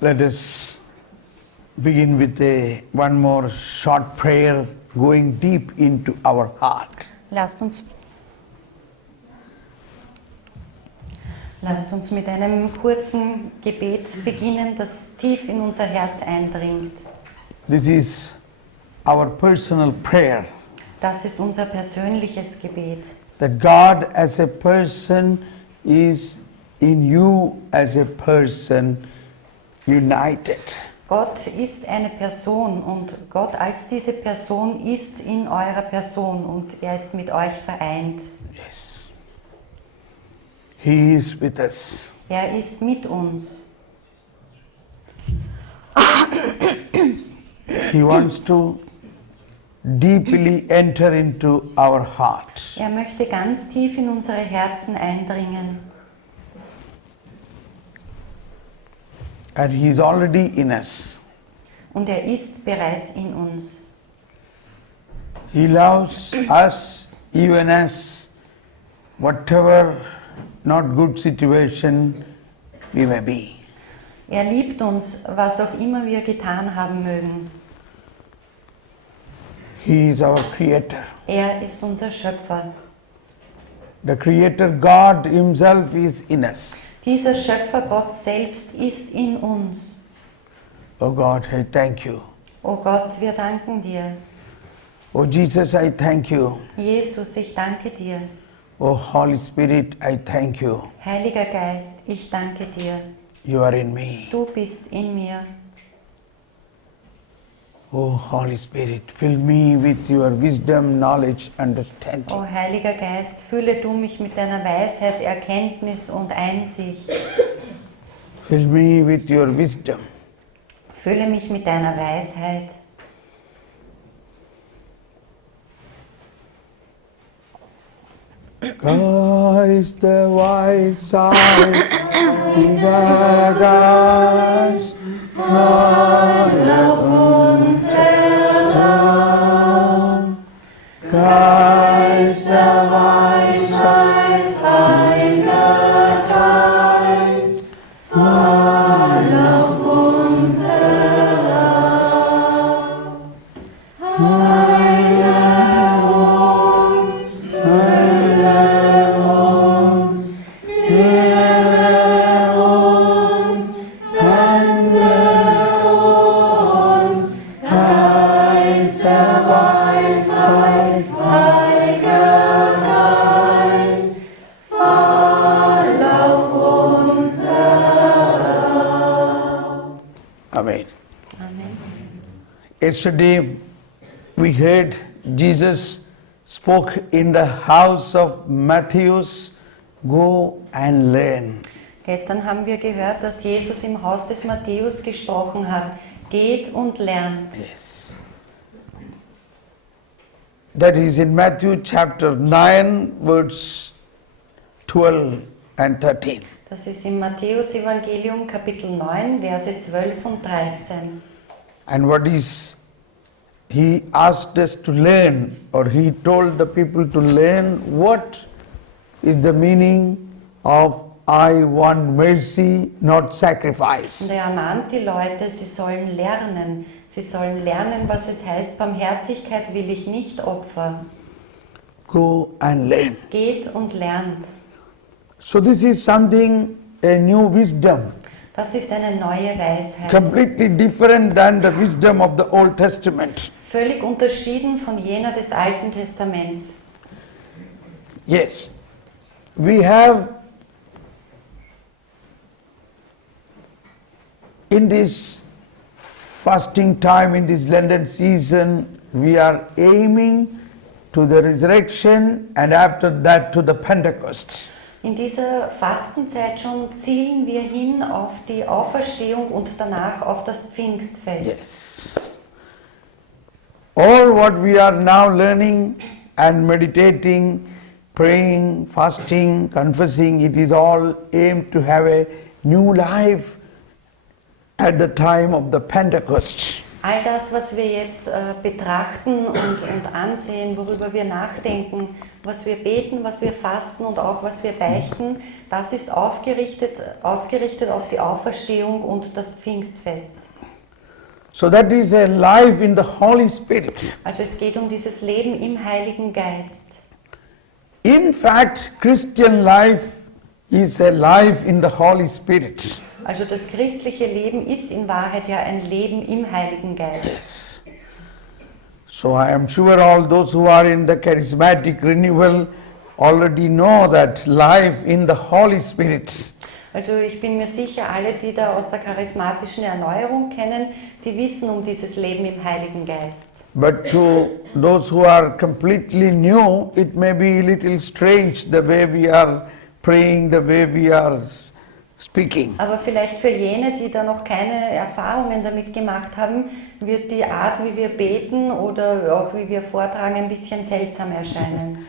Let us begin with one more short prayer going deep into our heart. Lasst uns mit einem kurzen Gebet beginnen, das tief in unser Herz eindringt. This is our personal prayer. Das ist unser persönliches Gebet. That God as a person is in you as a person united. Gott ist eine Person und Gott als diese Person ist in eurer Person und er ist mit euch vereint. Yes. He is with us. Er ist mit uns. He wants to deeply enter into our heart. Er möchte ganz tief in unsere Herzen eindringen. And He is already in us. Und er ist bereits in uns. He loves us even as whatever not good situation we may be. Er liebt uns, was auch immer wir getan haben mögen. He is our Creator. Er ist unser Schöpfer. The Creator God Himself is in us. Dieser Schöpfer Gott selbst ist in uns. Oh God, I thank you. Oh Gott, wir danken dir. Oh Jesus, I thank you. Jesus, ich danke dir. Oh Holy Spirit, I thank you. Heiliger Geist, ich danke dir. You are in me. Du bist in mir. Oh Holy Spirit, fill me with your wisdom, knowledge, understanding. Oh Heiliger Geist, fülle du mich mit deiner Weisheit, Erkenntnis und Einsicht. Fill me with your wisdom. Fülle mich mit deiner Weisheit. Christ the wise side, guide us, Lauf uns heran. Christ der Weisheit, Heiliger Geist, lauf uns heran. Heile uns, fülle uns, lehre uns, sende uns, Geist der Weisheit, Heiliger Geist, verlauf uns heran. Amen. Amen. Yesterday we heard Jesus spoke in the house of Matthews, go and learn. Gestern haben wir gehört, dass Jesus im Haus des Matthäus gesprochen hat. Geht und lernt. Yes. That is in Matthew chapter 9 verse 12 and 13. Das ist im Matthäus-Evangelium Kapitel 9, Verse 12 und 13. And what is He asked us to learn, or He told the people to learn what is the meaning of I want mercy, not Und sacrifice. er ermahnt die Leute, sie sollen lernen. Sie sollen lernen, was es heißt, Barmherzigkeit will ich nicht opfern. Go and learn. Geht und lernt. So this is something, a new wisdom, Das ist eine neue Weisheit. completely different than the wisdom of the Old Testament. Völlig unterschieden von jener des Alten Testaments. Yes, we have in this fasting time, in this Lenten season, we are aiming to the resurrection and after that to the Pentecost. In dieser Fastenzeit schon zielen wir hin auf die Auferstehung und danach auf das Pfingstfest. Yes. All what we are now learning and meditating, praying, fasting, confessing, it is all aimed to have a new life at the time of the Pentecost. All das, was wir jetzt betrachten und ansehen, worüber wir nachdenken, was wir beten, was wir fasten und auch was wir beichten, das ist ausgerichtet auf die Auferstehung und das Pfingstfest. So that is a life in the Holy Spirit. Also es geht um dieses Leben im Heiligen Geist. In fact, Christian life is a life in the Holy Spirit. Also das christliche Leben ist in Wahrheit ja ein Leben im Heiligen Geist. Yes. So I am sure all those who are in the charismatic renewal already know that life in the Holy Spirit. Also ich bin mir sicher, alle, die da aus der charismatischen Erneuerung kennen, die wissen um dieses Leben im Heiligen Geist. But to those who are completely new, it may be a little strange the way we are praying, the way we are speaking. Aber vielleicht für jene, die da noch keine Erfahrungen damit gemacht haben, wird die Art, wie wir beten oder auch wie wir vortragen, ein bisschen seltsam erscheinen.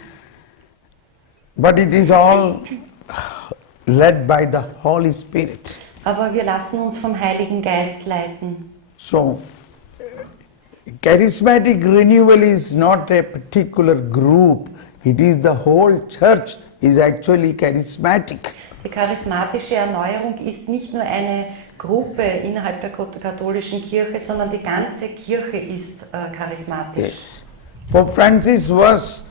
But it is all led by the Holy Spirit. Aber wir lassen uns vom Heiligen Geist leiten. So, charismatic renewal is not a particular group. It is the whole church is actually charismatic. Die charismatische Erneuerung ist nicht nur eine Gruppe innerhalb der katholischen Kirche, sondern die ganze Kirche ist charismatisch. Yes. Pope Francis was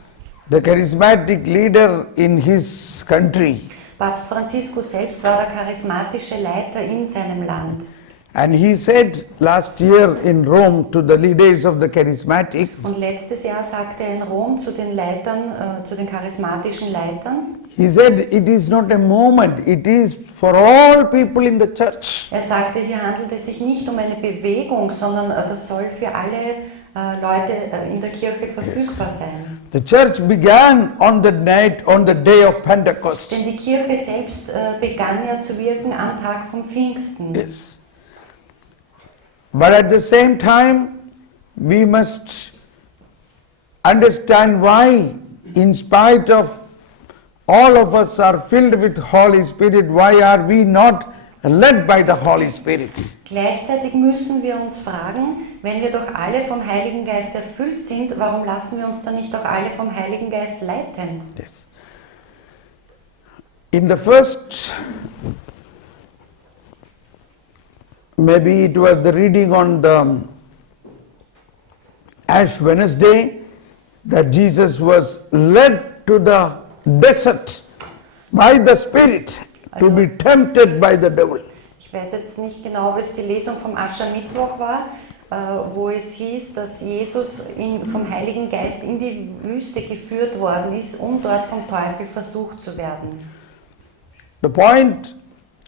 the charismatic leader in his country. Papst Franziskus selbst war der charismatische Leiter in seinem Land. And he said last year in Rome to the leaders of the charismatics, Und letztes Jahr sagte er in Rom zu den Leitern, zu den charismatischen Leitern, he said it is not a moment, it is for all people in the church. er sagte, hier handelt es sich nicht um eine Bewegung, sondern das soll für alle Leute in der Kirche verfügbar sein. The church began on the night, on the day of Pentecost. Denn die Kirche selbst begann ja zu wirken am Tag vom Pfingsten. Yes. But at the same time, we must understand why, in spite of all of us are filled with Holy Spirit, why are we not led by the Holy Spirit? Gleichzeitig müssen wir uns fragen, wenn wir doch alle vom Heiligen Geist erfüllt sind, warum lassen wir uns dann nicht doch alle vom Heiligen Geist leiten? Yes. In the first, maybe it was the reading on the Ash Wednesday, that Jesus was led to the desert by the Spirit to be tempted by the devil. Ich weiß jetzt nicht genau, ob es die Lesung vom Aschermittwoch war, wo es hieß, dass Jesus vom Heiligen Geist in die Wüste geführt worden ist, um dort vom Teufel versucht zu werden. The point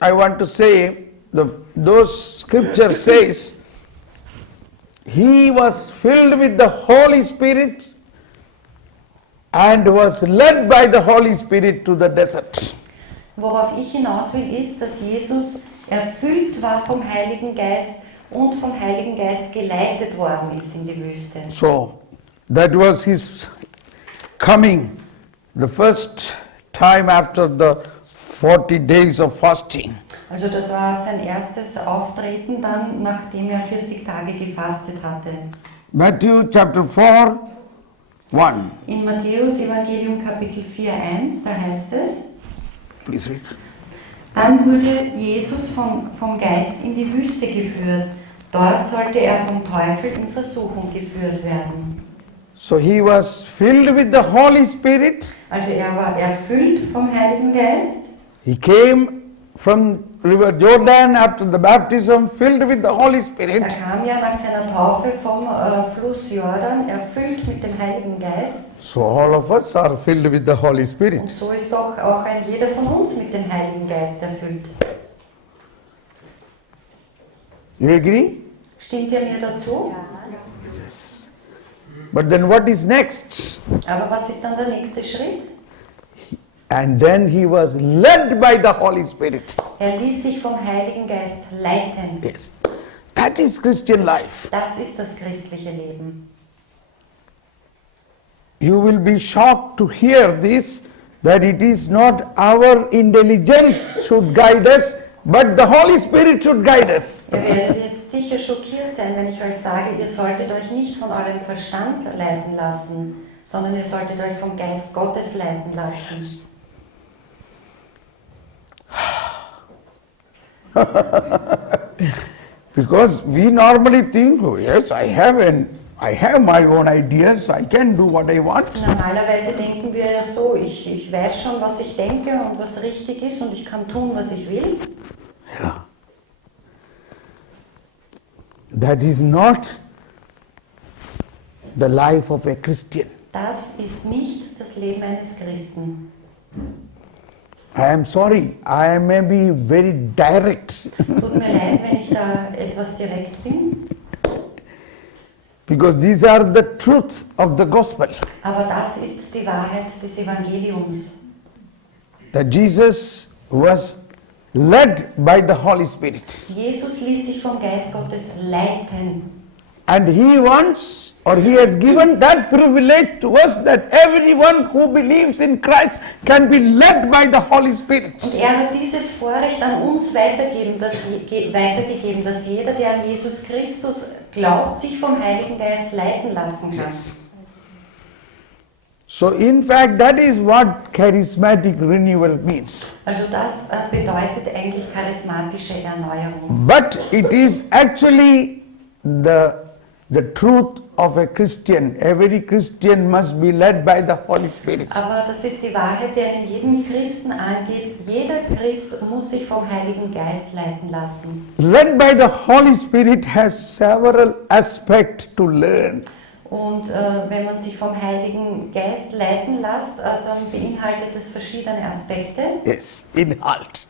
I want to say, those scripture says, he was filled with the Holy Spirit and was led by the Holy Spirit to the desert. Worauf ich hinaus will, ist, dass Jesus erfüllt war vom Heiligen Geist und vom Heiligen Geist geleitet worden ist in die Wüste. So, that was his coming, the first time after the 40 days of fasting. Also das war sein erstes Auftreten dann, nachdem er 40 Tage gefastet hatte. Matthew chapter 4, 1. In Matthäus Evangelium Kapitel 4,1, da heißt es: Please read. Dann wurde Jesus vom Geist in die Wüste geführt. Dort sollte er vom Teufel in Versuchung geführt werden. So he was filled with the Holy Spirit. Also er war erfüllt vom Heiligen Geist. He came from river Jordan after the baptism filled with the Holy Er Spirit. kam ja nach seiner Taufe vom Fluss Jordan, erfüllt mit dem Heiligen Geist. So all of us are filled with the Holy Und Spirit. so ist doch auch jeder von uns mit dem Heiligen Geist erfüllt. You agree? Stimmt ihr mir dazu? But then what is next? Aber was ist dann der nächste Schritt? And then he was led by the Holy Spirit. Er ließ sich vom Heiligen Geist leiten. Yes. That is Christian life. Das ist das christliche Leben. You will be shocked to hear this, that it is not our intelligence should guide us, but the Holy Spirit should guide us. Ihr werdet jetzt sicher schockiert sein, wenn ich euch sage, ihr solltet euch nicht von eurem Verstand leiten lassen, sondern ihr solltet euch vom Geist Gottes leiten lassen. Because we normally think, oh, yes, I have my own ideas, I can do what I want. Normalerweise denken wir ja so, ich weiß schon, was ich denke und was richtig ist und ich kann tun, was ich will. Yeah. That is not the life of a Christian. Das ist nicht das Leben eines Christen. I am sorry, I may be very direct Tut mir leid, wenn ich da etwas direkt bin, because these are the truths of the gospel. aber das ist die Wahrheit des Evangeliums. That Jesus was led by the Holy Spirit. Jesus ließ sich vom Geist Gottes leiten. And he wants, or he has given that privilege to us that everyone who believes in Christ can be led by the Holy Spirit. Und er hat dieses Vorrecht an uns weitergegeben, dass jeder, der an Jesus Christus glaubt, sich vom Heiligen Geist leiten lassen kann. So in fact that is what charismatic renewal means. Also das bedeutet eigentlich charismatische Erneuerung. But it is actually the truth of a Christian. Every Christian must be led by the Holy Spirit. Aber das ist die Wahrheit, die in jedem Christen angeht. Jeder Christ muss sich vom Heiligen Geist leiten lassen. Led by the Holy Spirit has several aspects to learn. Und wenn man sich vom Heiligen Geist leiten lässt, dann beinhaltet das verschiedene Aspekte. Yes, Inhalt.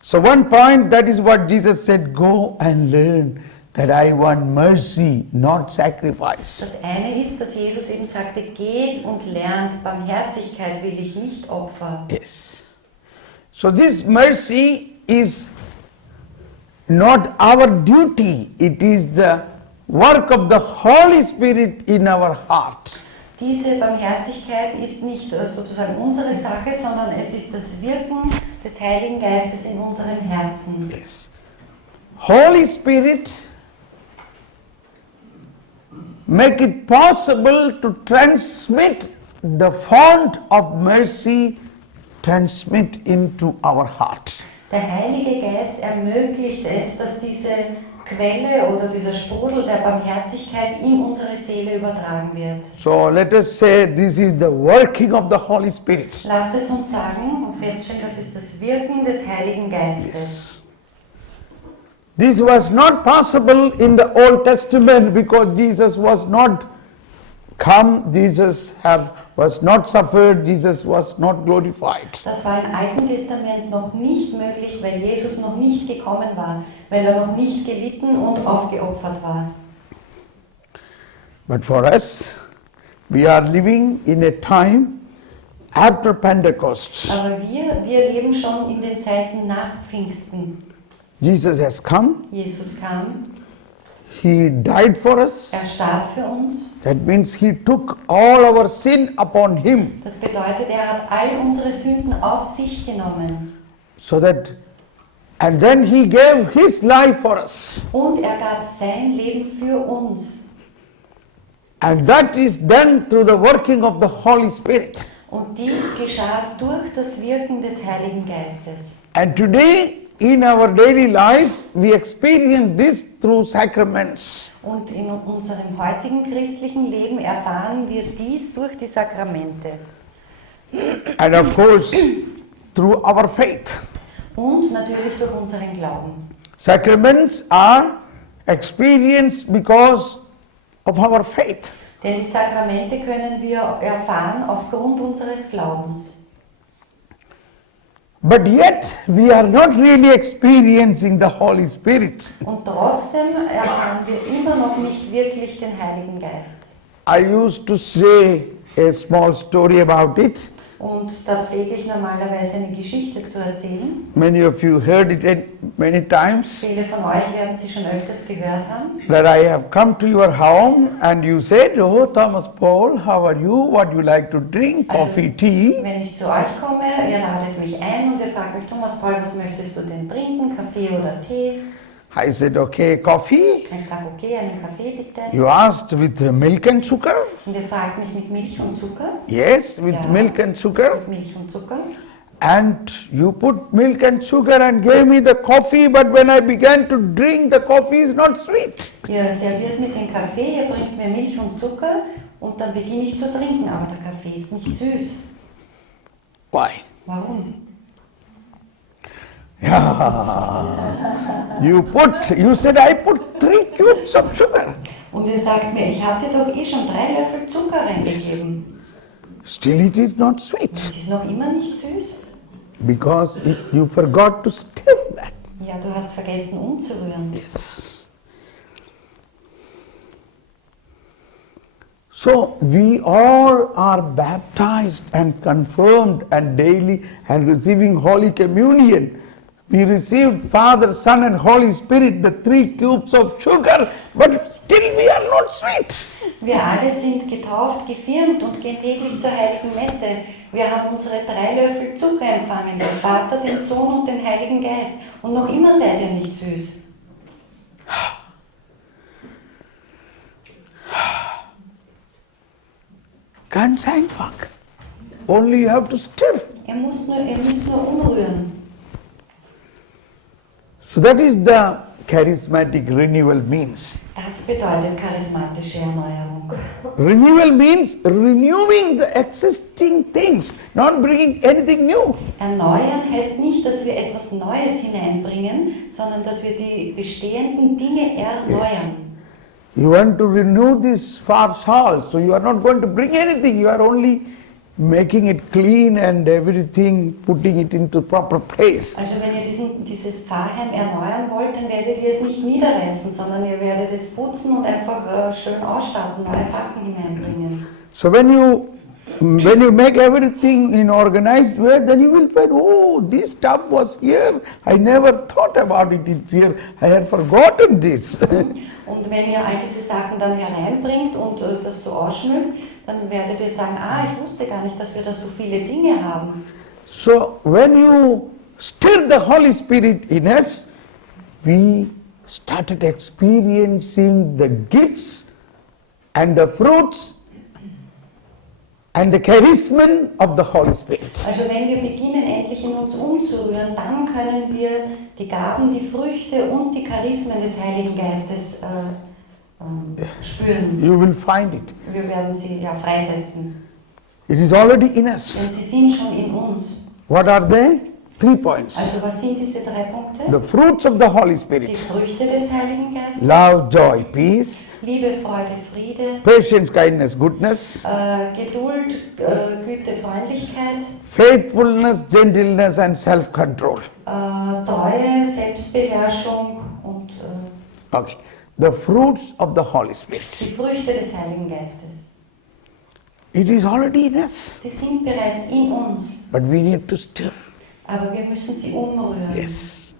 So one point, that is what Jesus said, go and learn that I want mercy, not sacrifice. Das eine ist, dass Jesus eben sagte, geht und lernt, Barmherzigkeit will ich nicht Opfer. Yes. So this mercy is not our duty, it is the work of the Holy Spirit in our heart. Diese Barmherzigkeit ist nicht sozusagen unsere Sache, sondern es ist das Wirken des Heiligen Geistes in unserem Herzen. Yes. Holy Spirit make it possible to transmit the fount of mercy, transmit into our heart. Der Heilige Geist ermöglicht es, dass diese Quelle oder dieser Sprudel der Barmherzigkeit in unsere Seele übertragen wird. So let us say this is the working of the Holy Spirit. Lasst es uns sagen und feststellen, das ist das Wirken des Heiligen Geistes. This was not possible in the Old Testament because Jesus was not come, was not suffered, Jesus was not glorified. Das war im Alten Testament noch nicht möglich, weil Jesus noch nicht gekommen war, weil er noch nicht gelitten und aufgeopfert war. But for us, we are living in a time after Pentecost. Aber wir leben schon in den Zeiten nach Pfingsten. Jesus has come, Jesus kam, he died for us. er starb für uns. That means he took all our sin upon him, Das bedeutet, er hat all unsere Sünden auf sich genommen. so that, and then he gave his life for us. Und er gab sein Leben für uns. And that is done through the working of the Holy Spirit. Und dies geschah durch das Wirken des Heiligen Geistes. And today, in our daily life, we experience this through sacraments. Und in unserem heutigen christlichen Leben erfahren wir dies durch die Sakramente. And of course, through our faith. Und natürlich durch unseren Glauben. Sacraments are experienced because of our faith. Denn die Sakramente können wir erfahren aufgrund unseres Glaubens. But yet, we are not really experiencing the Holy Spirit. Und trotzdem erfahren wir immer noch nicht wirklich den Heiligen Geist. I used to say a small story about it. Und da pflege ich normalerweise eine Geschichte zu erzählen. Many of you heard it many times. Viele von euch werden sie schon öfters gehört haben. That I have come to your home and you said, oh Thomas Paul, how are you? What do you like to drink? Coffee, tea? Wenn ich zu euch komme, ihr ladet mich ein und ihr fragt mich, Thomas Paul, was möchtest du denn trinken? Kaffee oder Tee? I said, okay, coffee. Ich sage, okay, einen Kaffee bitte. You asked with milk and sugar? Und ihr fragt mich mit Milch und Zucker. Yes, with Ja. milk and sugar. Mit Milch und Zucker. And you put milk and sugar and gave me the coffee, but when I began to drink, the coffee is not sweet. Ihr serviert mir den Kaffee, ihr bringt mir Milch und Zucker und dann beginne ich zu trinken, aber der Kaffee ist nicht süß. Why? Warum? Yeah. You said I put 3 cubes of sugar. Und ihr sagt mir, ich hatte doch eh schon 3 Löffel Zucker reingegeben. Still it is not sweet. Es ist noch immer nicht süß. Because you forgot to stir that. Ja, du hast vergessen umzurühren. Yes. So we all are baptized and confirmed and daily and receiving Holy Communion. We received Father, Son and Holy Spirit, the 3 cubes of sugar, but still we are not sweet. Wir alle sind getauft, gefirmt und gehen täglich zur Heiligen Messe. Wir haben unsere 3 Löffel Zucker empfangen, den Vater, den Sohn und den Heiligen Geist. Und noch immer seid ihr nicht süß. Ganz einfach. Only you have to stir. Ihr müsst nur umrühren. So that is the charismatic renewal means. Das bedeutet charismatische Erneuerung. Renewal means renewing the existing things, not bringing anything new. Erneuern heißt nicht, dass wir etwas Neues hineinbringen, sondern dass wir die bestehenden Dinge erneuern. You want to renew this farce hall, so you are not going to bring anything, you are only making it clean and everything, putting it into proper place. Also wenn ihr dieses Pfarrheim erneuern wollt, dann werdet ihr es nicht niederreißen, sondern ihr werdet es putzen und einfach schön ausstatten, neue Sachen hineinbringen. So when you make everything in organized way, then you will find, oh, this stuff was here. I never thought about it. It's here. I had forgotten this. Und wenn ihr all diese Sachen dann hereinbringt und das so ausschmückt, dann werdet ihr sagen, ich wusste gar nicht, dass wir da so viele Dinge haben. So when you stir the Holy Spirit in us, we started experiencing the gifts and the fruits and the charisma of the Holy Spirit. Also wenn wir beginnen, endlich in uns umzurühren, dann können wir die Gaben, die Früchte und die Charismen des Heiligen Geistes spüren. You will find it. Wir werden sie freisetzen. It is already in us. Denn sie sind schon in uns. What are they? 3 points. Also was sind diese 3 Punkte? The fruits of the Holy Die Spirit. Früchte des Heiligen Geistes. Love, joy, peace, Liebe, Freude, Friede. patience, kindness, goodness, Geduld, Güte, Freundlichkeit. faithfulness, gentleness and self-control. Treue, Selbstbeherrschung und Okay. The fruits of the Holy die Spirit. Früchte des Heiligen Geistes. It is already in us, Die sind bereits in uns, but we need to stir. aber wir müssen sie umrühren. Yes.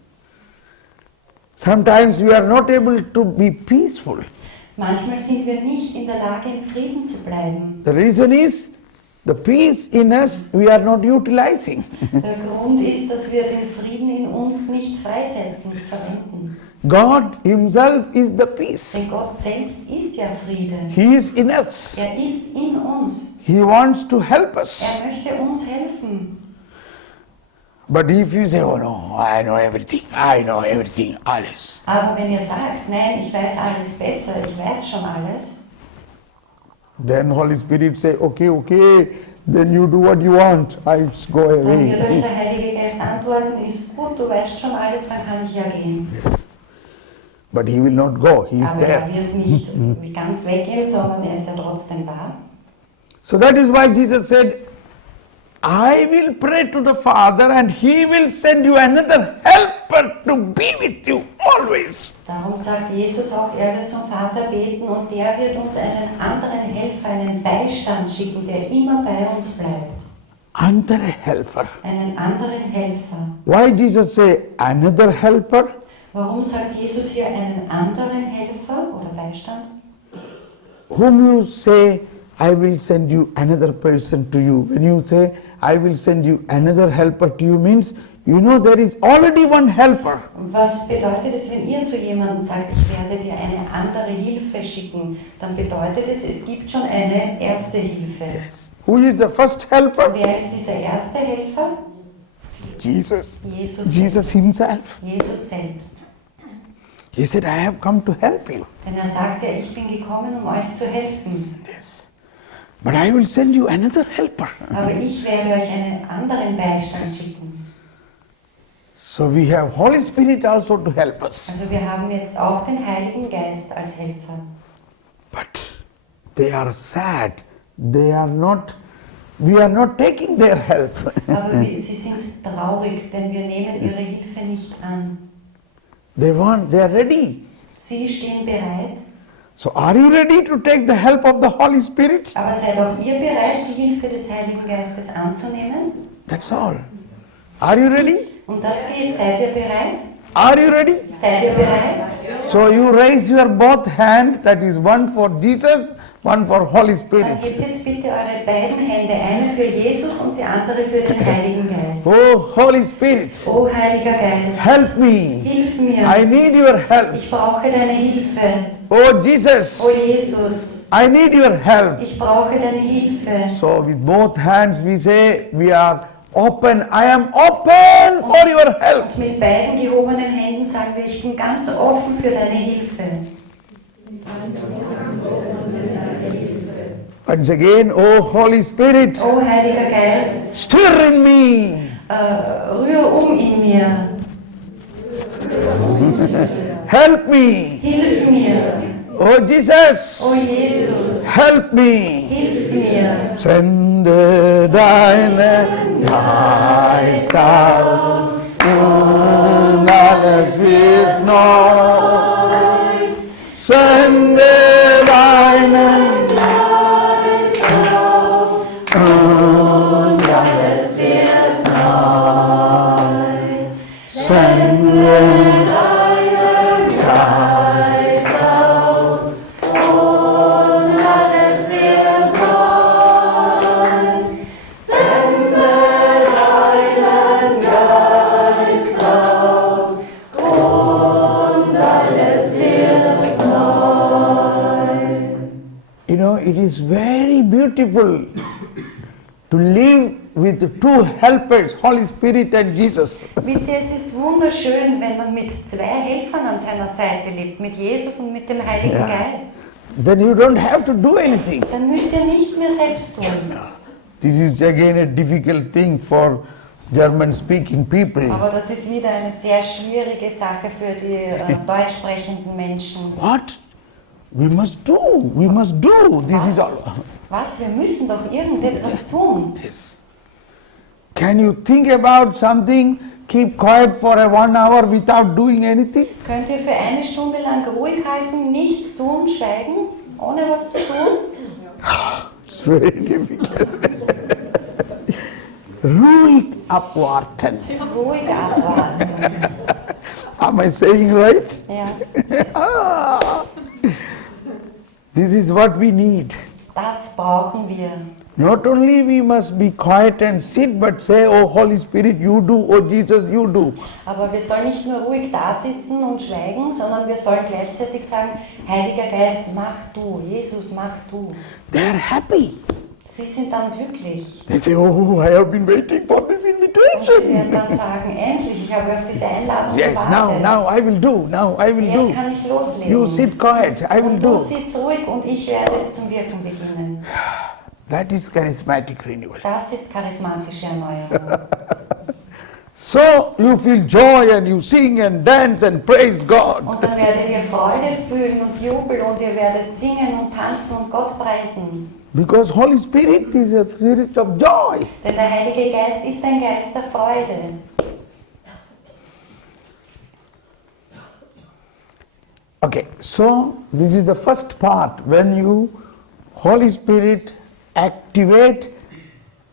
Sometimes we are not able to be peaceful. Manchmal sind wir nicht in der Lage, in Frieden zu bleiben. The reason is the peace in us we are not utilizing. Der Grund ist, dass wir den Frieden in uns nicht freisetzen, nicht verwenden. God Himself is the peace. Denn Gott selbst ist ja Friede. He is in us. Er ist in uns. He wants to help us. Er möchte uns helfen. But if you say, oh no, I know everything, alles. Aber wenn ihr sagt, nein, ich weiß alles besser, ich weiß schon alles, Then Holy Spirit say, okay, then you do what you want, I go dann wird euch away. der Heilige Geist antworten, ist gut, du weißt schon alles, dann kann ich ja gehen. Yes. But He will not go, He is Aber er there. wird nicht ganz weggehen, sondern er ist ja trotzdem da. So that is why Jesus said, I will pray to the Father and He will send you another helper to be with you always. Darum sagt Jesus auch, er wird zum Vater beten und der wird uns einen anderen Helfer, einen Beistand schicken, der immer bei uns bleibt. Another helper. Einen anderen Helfer. Why Jesus say another helper? Warum sagt Jesus hier einen anderen Helfer oder Beistand? Whom you say, I will send you another person to you. When you say, I will send you another helper to you, means You know, there is already one helper. Was bedeutet es, wenn ihr zu jemandem sagt, ich werde dir eine andere Hilfe schicken? Dann bedeutet es, es gibt schon eine erste Hilfe. Who is the first helper? Wer ist dieser erste Helfer? Jesus. Jesus. Jesus himself. Jesus selbst. He said, I have come to help you. Denn er sagte, ich bin gekommen, um euch zu helfen. Yes. But I will send you another helper. Aber ich werde euch einen anderen Beistand schicken. So we have Holy Spirit also to help us. Also wir haben jetzt auch den Heiligen Geist als Helfer. But they are sad. They are not, we are not taking their help. Aber sie sind traurig, denn wir nehmen ihre Hilfe nicht an. They are ready. Sie stehen bereit. So are you ready to take the help of the Holy Spirit? Aber seid auch ihr bereit, die Hilfe des Heiligen Geistes anzunehmen? That's all. Are you ready? Um das geht. Seid ihr bereit? Are you ready? Seid ihr bereit? So you raise your both hand, that is one for Jesus, one for Holy Dann Spirit. hebt jetzt bitte eure beiden Hände, eine für Jesus und die andere für den Heiligen Geist. Oh Holy Spirit, O Heiliger Geist, help me. hilf I mir. need your help. Ich brauche deine Hilfe. Oh O Jesus, Jesus, I need your help. ich brauche deine Hilfe. So with both hands we say, we are open. I am open for your help. Und mit beiden gehobenen Händen sagen wir, ich bin ganz offen für deine Hilfe. Once again, oh Holy Spirit, O Heiliger Geist, stir in me. rühr in mir. Help me. Hilf mir. Oh Jesus, O Jesus, help me. hilf mir. Sende deine Geist aus und alles wird neu. Sende deinen Geist aus und alles wird neu. Sende deinen Geist aus und alles wird neu. Sende deinen Geist aus und alles wird neu. You know, it is very beautiful to live with two helpers, Holy Spirit and Jesus. Wisst ihr, es ist wunderschön, wenn man mit zwei Helfern an seiner Seite lebt, mit Jesus und mit dem Heiligen Ja. Geist. Then you don't have to do anything. Dann müsst ihr nichts mehr selbst tun. This is again a difficult thing for German-speaking people. Aber das ist wieder eine sehr schwierige Sache für die deutsch sprechenden Menschen. What? We must do. We must do. This is all. Was? Wir müssen doch irgendetwas tun. Yes. Can you think about something? Keep quiet for 1 hour without doing anything? Könnt ihr für eine Stunde lang ruhig halten, nichts tun, schweigen, ohne was zu tun? It's very difficult. Ruhig abwarten. Ruhig abwarten. Am I saying right? Ja, This is what we need. das brauchen wir. Not only we must be quiet and sit, but say, oh Holy Spirit, you do, oh Jesus, you do. Aber wir sollen nicht nur ruhig da sitzen und schweigen, sondern wir sollen gleichzeitig sagen, Heiliger Geist, mach du, Jesus, mach du. They are happy. Sie sind dann glücklich. They say, oh, I have been waiting for this Und sie werden invitation. dann sagen, endlich, ich habe auf diese Einladung Yes, gewartet. now I will do, now I will Jetzt do. kann ich loslegen. You sit quiet, I will Und du do. sitzt ruhig und ich werde jetzt zum Wirken beginnen. That is charismatic renewal. Das ist charismatische Erneuerung. So you feel joy and you sing and dance and praise God. Und dann werdet ihr Freude fühlen und Jubel und ihr werdet singen und tanzen und Gott preisen. Because Holy Spirit is a spirit of joy. Denn der Heilige Geist ist ein Geist der Freude. Okay, so this is the first part when you, Holy Spirit, activate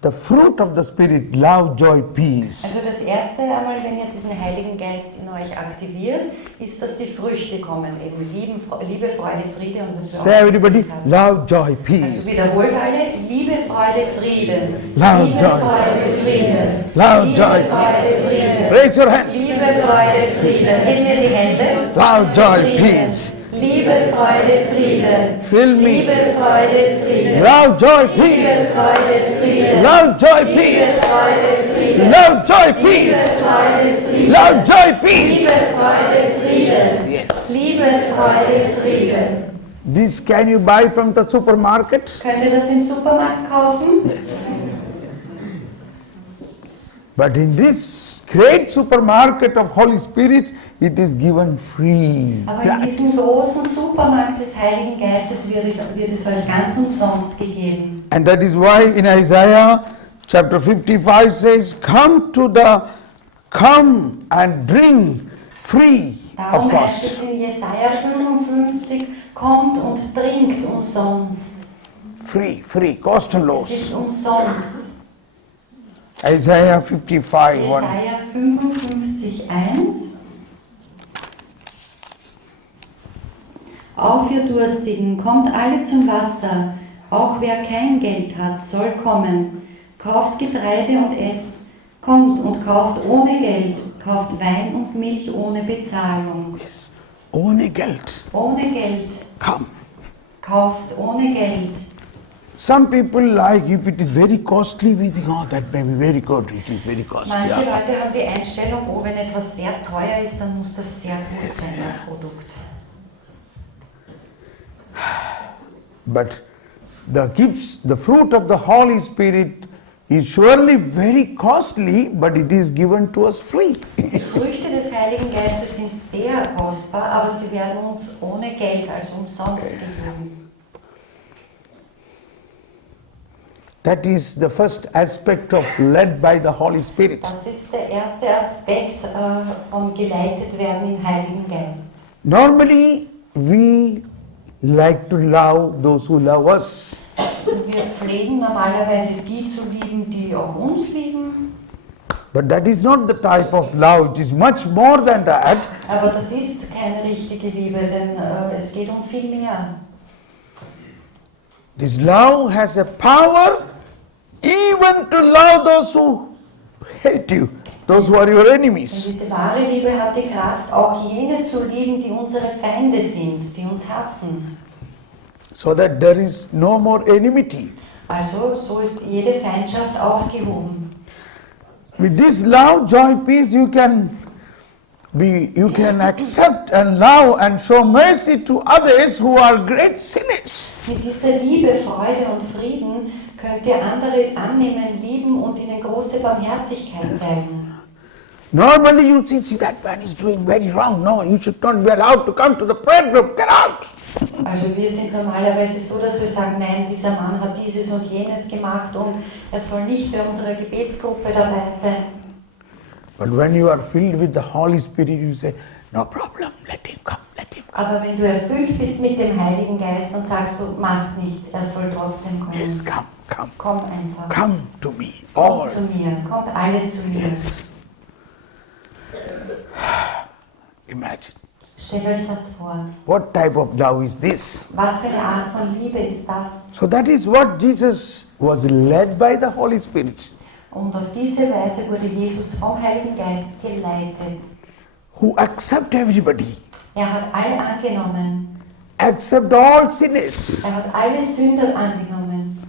the fruit of the Spirit, love, joy, peace. Also das erste einmal, wenn ihr diesen Heiligen Geist in euch aktiviert, ist, dass die Früchte kommen, eben Liebe, Freude, Friede und was wir Say auch everybody, erzählt haben. love, joy, Also peace. wiederholt alle, Liebe, Freude, Frieden. Love, Liebe, joy. Freude, Frieden. Love, Liebe, joy, Freude, Frieden. Raise your hands. Liebe, Freude, Frieden. Gib mir die Hände. Love, joy, Frieden. peace. Liebe, Freude, Frieden. Fill me. Liebe, Freude, Frieden. Love, joy, Liebe, peace. Freude, Frieden. Love, joy, Liebe, peace. Freude, Frieden. Love, joy, Liebe, peace. Freude, Frieden. Love, joy, peace. Liebe, Freude, Frieden. Yes. Liebe, Freude, Frieden. This can you buy from the supermarket? Könnt ihr das im Supermarkt kaufen? But in this great supermarket of Holy Spirit, it is given free. Aber in diesem großen Supermarkt des Heiligen Geistes wird es euch ganz umsonst gegeben. And that is why in Isaiah chapter 55 says, come and drink free of Darum heißt es cost. in Jesaja 55, kommt und trinkt umsonst. Free, kostenlos. Es ist umsonst. Isaiah 55, 1. Jesaja 55, 1. Auf ihr Durstigen, kommt alle zum Wasser, auch wer kein Geld hat, soll kommen. Kauft Getreide und esst, kommt und kauft ohne Geld, kauft Wein und Milch ohne Bezahlung. Yes. Ohne Geld. Ohne Geld, Come. kauft ohne Geld. Some people like if it is very costly, we think, oh, that may be very good. It is very costly. Manche Yeah. Leute haben die Einstellung, oh, wenn etwas sehr teuer ist, dann muss das sehr gut sein als Produkt. But the gifts, the fruit of the Holy Spirit is surely very costly, but it is given to us free. Die Früchte des Heiligen Geistes sind sehr kostbar, aber sie werden uns ohne Geld, also umsonst gegeben. That is the first aspect of led by the Holy Spirit. Das ist der erste Aspekt von geleitet werden im Heiligen Geist. Normally, we like to love those who love us. Wir pflegen normalerweise die zu lieben, die auch uns lieben, But that is not the type of love. It is much more than that. aber das ist keine richtige Liebe, denn es geht um viel mehr. This love has a power even to love those who hate you, those who are your Denn enemies. diese wahre Liebe hat die Kraft, auch jene zu lieben, die unsere Feinde sind, die uns hassen. So that there is no more enmity. Also so ist jede Feindschaft aufgehoben. With this love, joy, peace, you can accept and love and show mercy to others who are great sinners. Mit dieser Liebe, Freude und Frieden könnt ihr andere annehmen, lieben und ihnen große Barmherzigkeit zeigen. Normally you see that man is doing very wrong. No, you should not be allowed to come to the prayer group. Get out. Also wir sind normalerweise so, dass wir sagen, nein, dieser Mann hat dieses und jenes gemacht und er soll nicht bei unserer Gebetsgruppe dabei sein. But when you are filled with the Holy Spirit, you say, no problem, let him come, let him come. Aber wenn du erfüllt bist mit dem Heiligen Geist, dann sagst du, mach nichts, er soll trotzdem Yes, kommen. come. Komm einfach. Come to me, all. Kommt zu mir, kommt alle zu mir. Yes. Imagine, Stellt euch das vor. what type of love is this? Was für eine Art von Liebe ist das? So that is what Jesus was led by the Holy Spirit, Und auf diese Weise wurde Jesus vom Heiligen Geist geleitet. who accept everybody, Er hat alle angenommen. accept all sinners. Er hat alle Sünder angenommen.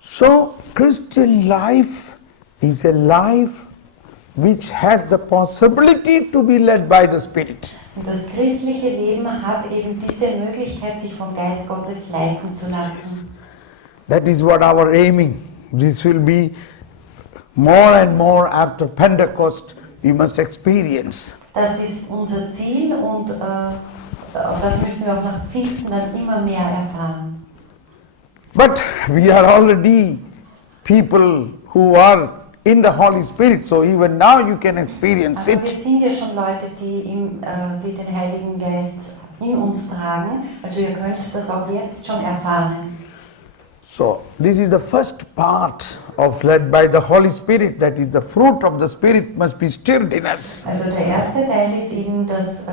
So Christian life is a life which has the possibility to be led by the Spirit. Und das christliche Leben hat eben diese Möglichkeit, sich vom Geist Gottes leiten zu lassen. That is what our aiming. This will be more and more after Pentecost we must experience. Das ist unser Ziel und das müssen wir auch nach Pfingsten dann immer mehr erfahren. But we are already people who are in the Holy Spirit, so even now you can experience Aber wir it. sind ja schon Leute, die den Heiligen Geist in uns tragen. Also ihr könnt das auch jetzt schon erfahren. So, this is the first part of led by the Holy Spirit, that is the fruit of the Spirit must be stirred in us. Also der erste Teil ist eben, dass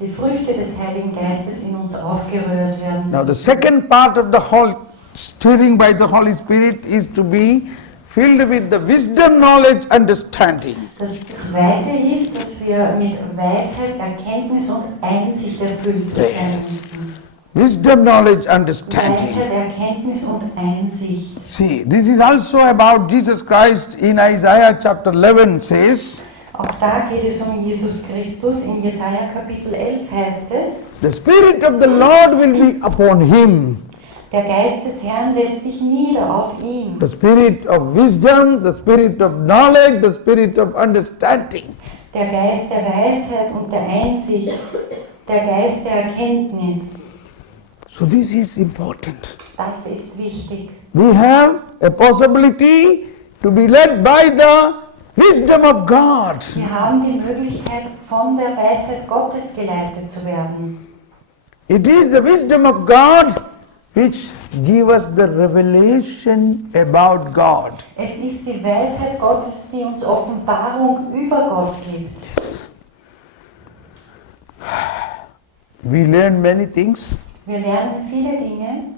die Früchte des Heiligen Geistes in uns aufgerührt werden. Now the second part of the whole stirring by the Holy Spirit is to be filled with the wisdom, knowledge, understanding. Das zweite ist, dass wir mit Weisheit, Erkenntnis und Einsicht erfüllt sein müssen. Wisdom, knowledge, understanding. Weisheit, Erkenntnis und Einsicht. See, this is also about Jesus Christ in Isaiah chapter 11 says, Auch da geht es um Jesus Christus. In Jesaja Kapitel 11 heißt es, the Spirit of the Lord will be upon him. der Geist des Herrn lässt sich nieder auf ihm. The Spirit of wisdom, the Spirit of knowledge, the Spirit of understanding. Der Geist der Weisheit und der Einsicht, der Geist der Erkenntnis. So this is important. Das ist wichtig. We have a possibility to be led by the wisdom of God. Wir haben die Möglichkeit, von der Weisheit Gottes geleitet zu werden. It is the wisdom of God which give us the revelation about God. Es ist die Weisheit Gottes, die uns Offenbarung über Gott gibt. We learn many things. Wir lernen viele Dinge.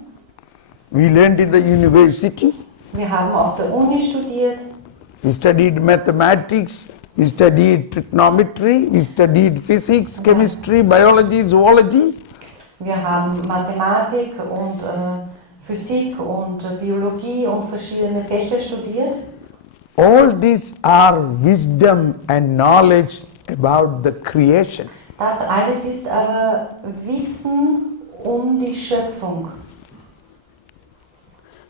We learned in the university. Wir haben auf der Uni studiert. We studied mathematics. We studied trigonometry. We studied physics, chemistry, biology, zoology. Wir haben Mathematik und Physik und Biologie und verschiedene Fächer studiert. All these are wisdom and knowledge about the creation. Das alles ist aber Wissen um die Schöpfung.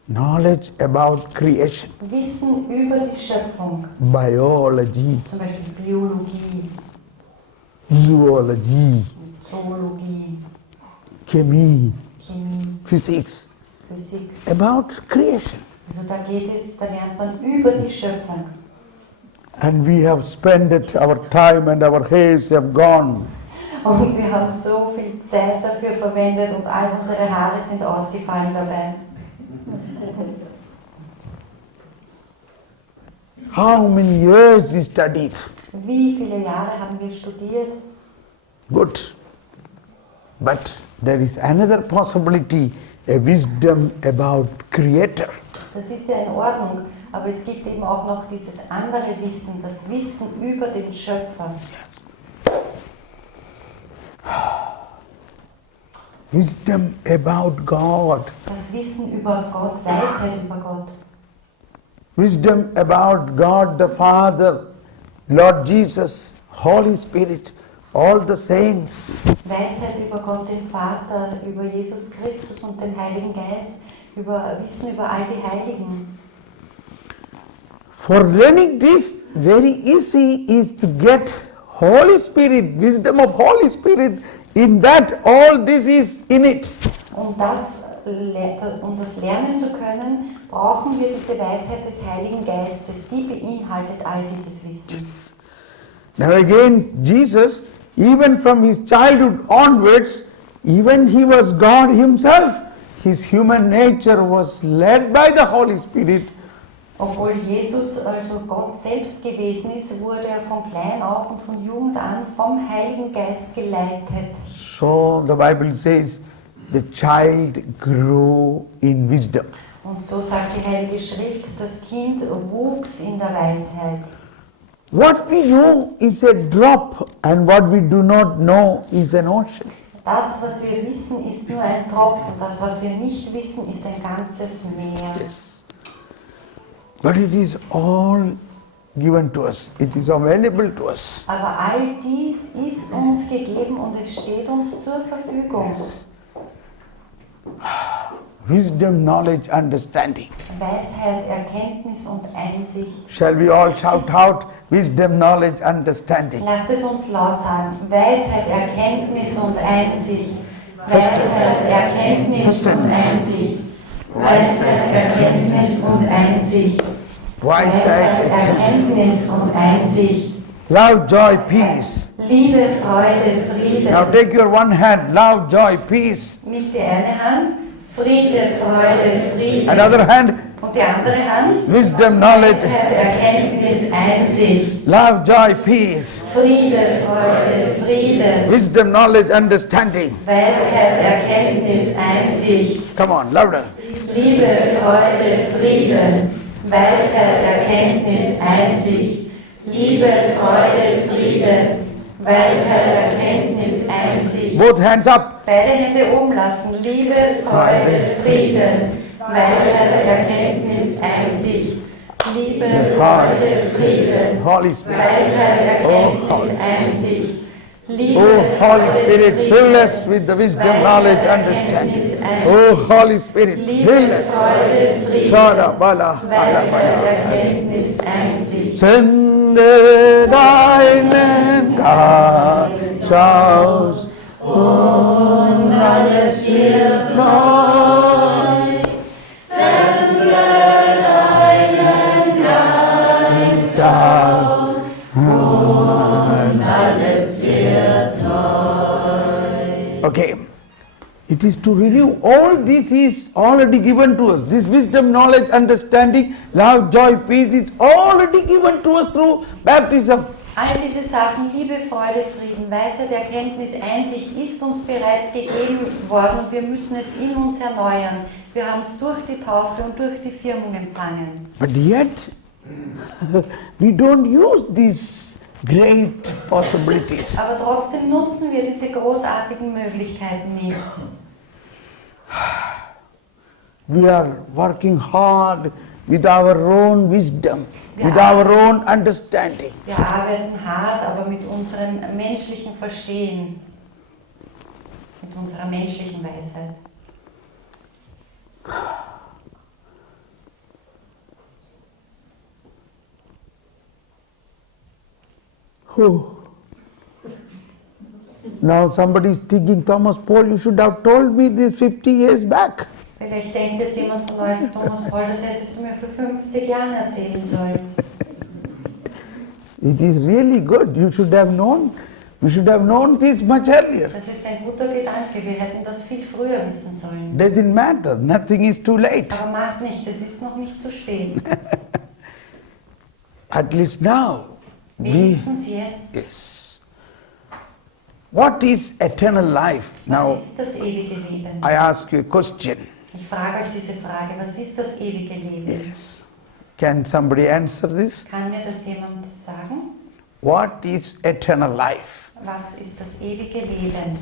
Knowledge about creation. Wissen über die Schöpfung. Biology, Zum Beispiel Biologie, zoology, Zoologie, chemie, Chemie, physics. Physik. About creation. Also da lernt man über die Schöpfung. And we have spent it, our time and our hairs have gone. Und wir haben so viel Zeit dafür verwendet und all unsere Haare sind ausgefallen dabei. How many years we studied? Wie viele Jahre haben wir studiert? Good. But there is another possibility, a wisdom about Creator. Das ist ja in Ordnung, aber es gibt eben auch noch dieses andere Wissen, das Wissen über den Schöpfer. Wisdom about God. Das Wissen über Gott, Weisheit über Gott. Wisdom about God the Father, Lord Jesus, Holy Spirit, all the saints. Weisheit über Gott, den Vater, über Jesus Christus und den Heiligen Geist, Wissen über all die Heiligen. For learning this, very easy is to get Holy Spirit, wisdom of Holy Spirit, in that all this is in it. Um das lernen zu können, brauchen wir diese Weisheit des Heiligen Geistes, die beinhaltet all dieses Wissen. Now again, Jesus, even from his childhood onwards, even he was God himself. His human nature was led by the Holy Spirit. Obwohl Jesus also Gott selbst gewesen ist, wurde er von klein auf und von Jugend an vom Heiligen Geist geleitet. So the Bible says, the child grew in wisdom. Und so sagt die Heilige Schrift, das Kind wuchs in der Weisheit. What we know is a drop, and what we do not know is an ocean. Das, was wir wissen, ist nur ein Tropfen. Das, was wir nicht wissen, ist ein ganzes Meer. Yes. But it is all given to us. It is available to us. Aber all dies ist uns gegeben und es steht uns zur Verfügung. Wisdom, knowledge, understanding. Weisheit, Erkenntnis und Einsicht. Shall we all shout out, wisdom, knowledge, understanding? Lasst es uns laut sagen. Weisheit, Erkenntnis und Einsicht. Weisheit, Erkenntnis und Einsicht. Weisheit, Erkenntnis und Einsicht. Weisheit, Erkenntnis und Einsicht. Love, joy, peace. Liebe, Freude, Friede. Now take your one hand, love, joy, peace. Mit der einen Hand Friede, Freude, Friede. Another hand, Und die andere Hand? wisdom, knowledge, Weisheit, Erkenntnis, Einsicht. love, joy, peace. Friede, Freude, Friede. Wisdom, knowledge, understanding. Weisheit, Erkenntnis, Einsicht. Come on, louder. Liebe, Freude, Friede. Weisheit, Erkenntnis, Einsicht. Liebe, Freude, Friede. Weisheit, Erkenntnis, Einsicht. Both hands up. Beide Hände oben lassen. Liebe, Freude, Friede. Weisheit, Erkenntnis, Einsicht. Liebe, Freude, Friede. Holy Spirit. Weisheit, Erkenntnis, Holy Einsicht. Liebe, Oh, Holy Freude, Spirit, Friede. fill us with the wisdom, knowledge, understanding. Oh, Holy Spirit, fill Liebe, us. Freude, Friede. Shara bala, ala Weisheit, bala. Erkenntnis, Einsicht. Sende deinen Geist aus und alles wird neu. Sende deinen Geist aus und alles wird neu. Okay. It is to renew. All this is already given to us. This wisdom, knowledge, understanding, love, joy, peace is already given to us through baptism. All diese Sachen, Liebe, Freude, Frieden, Weisheit, Erkenntnis, Einsicht, ist uns bereits gegeben worden und wir müssen es in uns erneuern. Wir haben es durch die Taufe und durch die Firmung empfangen. But yet, we don't use these great possibilities. Aber trotzdem nutzen wir diese großartigen Möglichkeiten nicht. We are working hard with our own wisdom, Ja. with our own understanding. Wir arbeiten hart, aber mit unserem menschlichen Verstehen, mit unserer menschlichen Weisheit. Oh. Now somebody is thinking, Thomas Paul, you should have told me this 50 years back. Vielleicht denkt jetzt jemand von euch, Thomas Paul, das hättest du mir vor 50 Jahren erzählen sollen. It is really good. You should have known. We should have known this much earlier. Das ist ein guter Gedanke, wir hätten das viel früher wissen sollen. Doesn't matter. Nothing is too late. Aber macht nichts, es ist noch nicht zu spät. At least now. We, Wenigstens jetzt. yes. What is eternal life? Now, Was ist das ewige Leben? I ask you a question. Ich frage euch diese Frage, was ist das ewige Leben? Yes. Can somebody answer this? Kann mir das jemand sagen? What is eternal life? Was ist das ewige Leben?